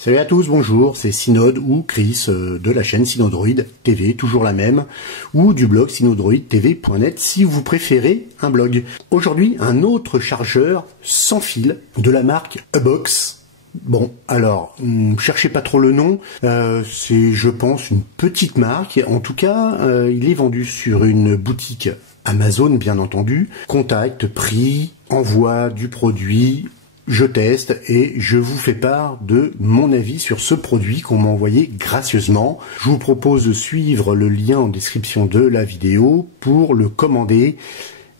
Salut à tous, bonjour, c'est Synode ou Chris de la chaîne Synodroid TV, toujours la même, ou du blog synodroidtv.net si vous préférez un blog. Aujourd'hui, un autre chargeur sans fil de la marque Ubox. Bon, alors, cherchez pas trop le nom, c'est je pense une petite marque, en tout cas, il est vendu sur une boutique Amazon bien entendu. Contact, prix, envoi du produit. Je teste et je vous fais part de mon avis sur ce produit qu'on m'a envoyé gracieusement. Je vous propose de suivre le lien en description de la vidéo pour le commander.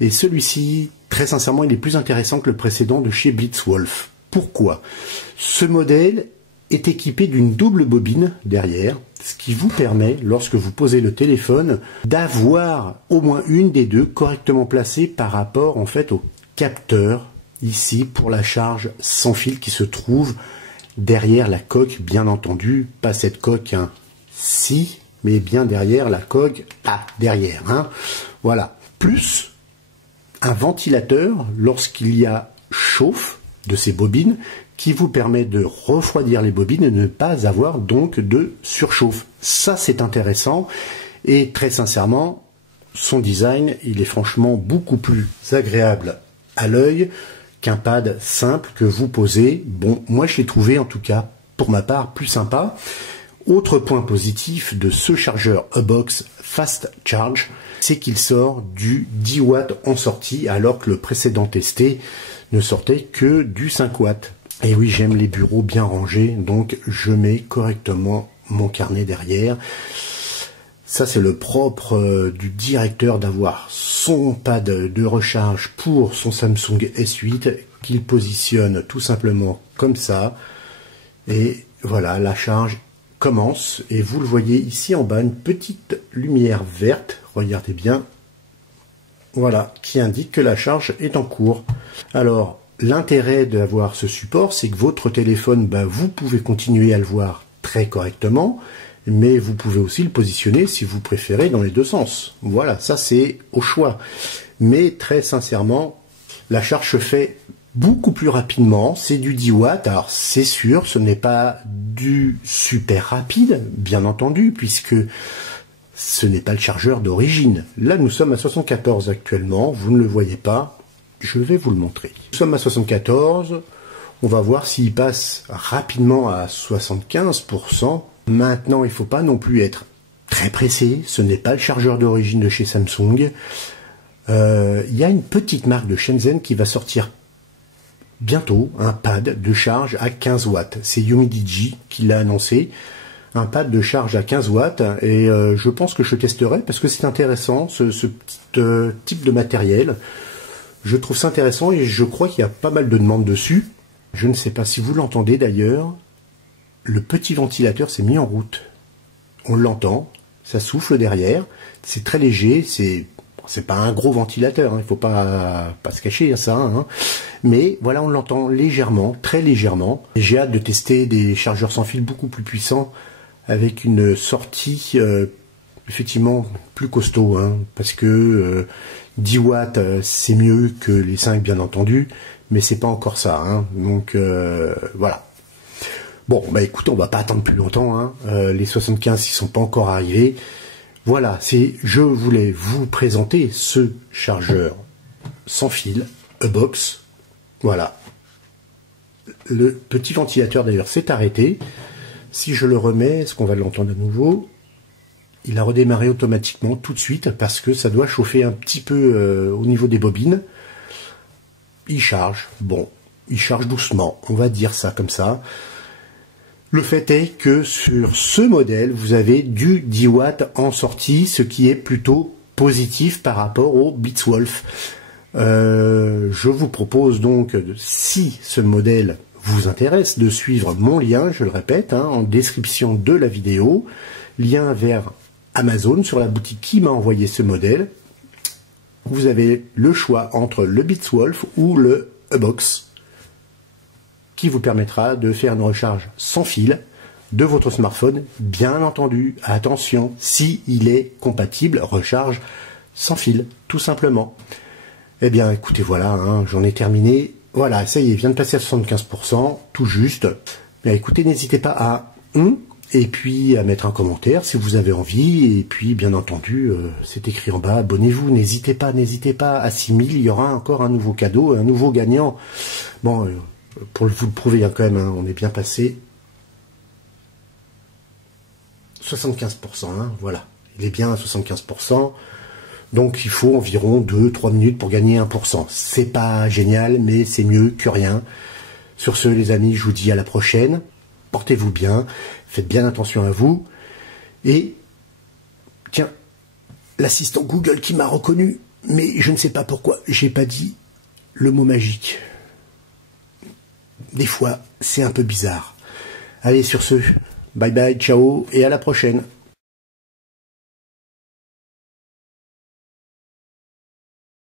Et celui-ci, très sincèrement, il est plus intéressant que le précédent de chez Blitzwolf. Pourquoi? Ce modèle est équipé d'une double bobine derrière, ce qui vous permet, lorsque vous posez le téléphone, d'avoir au moins une des deux correctement placée par rapport en fait au capteur ici pour la charge sans fil qui se trouve derrière la coque, bien entendu, pas cette coque ci, mais bien derrière la coque derrière. Voilà. Plus un ventilateur lorsqu'il y a chauffe de ces bobines qui vous permet de refroidir les bobines et ne pas avoir donc de surchauffe. Ça c'est intéressant et très sincèrement, son design, il est franchement beaucoup plus agréable à l'œil qu'un pad simple que vous posez. Bon, moi je l'ai trouvé en tout cas, pour ma part, plus sympa. Autre point positif de ce chargeur Ubox Fast Charge, c'est qu'il sort du 10 watts en sortie, alors que le précédent testé ne sortait que du 5 watts. Et oui, j'aime les bureaux bien rangés, donc je mets correctement mon carnet derrière. Ça, c'est le propre du directeur d'avoir son pad de recharge pour son Samsung S8 qu'il positionne tout simplement comme ça. Et voilà, la charge commence. Et vous le voyez ici en bas, une petite lumière verte, regardez bien, voilà, qui indique que la charge est en cours. Alors, l'intérêt d'avoir ce support, c'est que votre téléphone, vous pouvez continuer à le voir très correctement, mais vous pouvez aussi le positionner si vous préférez dans les deux sens. Voilà, ça c'est au choix. Mais très sincèrement, la charge se fait beaucoup plus rapidement. C'est du 10 watts. Alors c'est sûr, ce n'est pas du super rapide, bien entendu, puisque ce n'est pas le chargeur d'origine. Là, nous sommes à 74 actuellement. Vous ne le voyez pas. Je vais vous le montrer. Nous sommes à 74. On va voir s'il passe rapidement à 75%. Maintenant, il ne faut pas non plus être très pressé. Ce n'est pas le chargeur d'origine de chez Samsung. Il y a une petite marque de Shenzhen qui va sortir bientôt un pad de charge à 15 watts. C'est Yumidigi qui l'a annoncé. Un pad de charge à 15 watts. Et je pense que je testerai parce que c'est intéressant, ce petit type de matériel. Je trouve ça intéressant et je crois qu'il y a pas mal de demandes dessus. Je ne sais pas si vous l'entendez d'ailleurs. Le petit ventilateur s'est mis en route. On l'entend, ça souffle derrière. C'est très léger, c'est pas un gros ventilateur, il faut pas se cacher à ça. Mais voilà, on l'entend légèrement, très légèrement. J'ai hâte de tester des chargeurs sans fil beaucoup plus puissants avec une sortie effectivement plus costaud, parce que 10 watts c'est mieux que les 5 bien entendu, mais c'est pas encore ça. Donc voilà. Bon, écoutez, on va pas attendre plus longtemps, les 75 ils sont pas encore arrivés. Voilà, je voulais vous présenter ce chargeur sans fil, Ubox. Voilà. Le petit ventilateur d'ailleurs s'est arrêté. Si je le remets, est-ce qu'on va l'entendre à nouveau? Il a redémarré automatiquement tout de suite parce que ça doit chauffer un petit peu au niveau des bobines. Il charge, il charge doucement, on va dire ça comme ça. Le fait est que sur ce modèle, vous avez du 10 watts en sortie, ce qui est plutôt positif par rapport au Blitzwolf. Je vous propose donc, si ce modèle vous intéresse, de suivre mon lien, je le répète, en description de la vidéo, lien vers Amazon sur la boutique qui m'a envoyé ce modèle. Vous avez le choix entre le Blitzwolf ou le Ubox, qui vous permettra de faire une recharge sans fil de votre smartphone, bien entendu. Attention, si il est compatible, recharge sans fil, tout simplement. Eh bien, écoutez, voilà, hein, j'en ai terminé. Voilà, ça y est, vient de passer à 75%, tout juste. Mais écoutez, n'hésitez pas à et puis à mettre un commentaire si vous avez envie. Et puis, bien entendu, c'est écrit en bas, abonnez-vous. N'hésitez pas. À 6000, il y aura encore un nouveau cadeau, un nouveau gagnant. Bon, pour vous le prouver hein, quand même, hein, on est bien passé. 75%, hein, voilà. Il est bien à 75%. Donc il faut environ 2-3 minutes pour gagner 1%. C'est pas génial, mais c'est mieux que rien. Sur ce, les amis, je vous dis à la prochaine. Portez-vous bien, faites bien attention à vous. Et, tiens, l'assistant Google qui m'a reconnu, mais je ne sais pas pourquoi, j'ai pas dit le mot magique. Des fois, c'est un peu bizarre. Allez, sur ce, bye bye, ciao, et à la prochaine.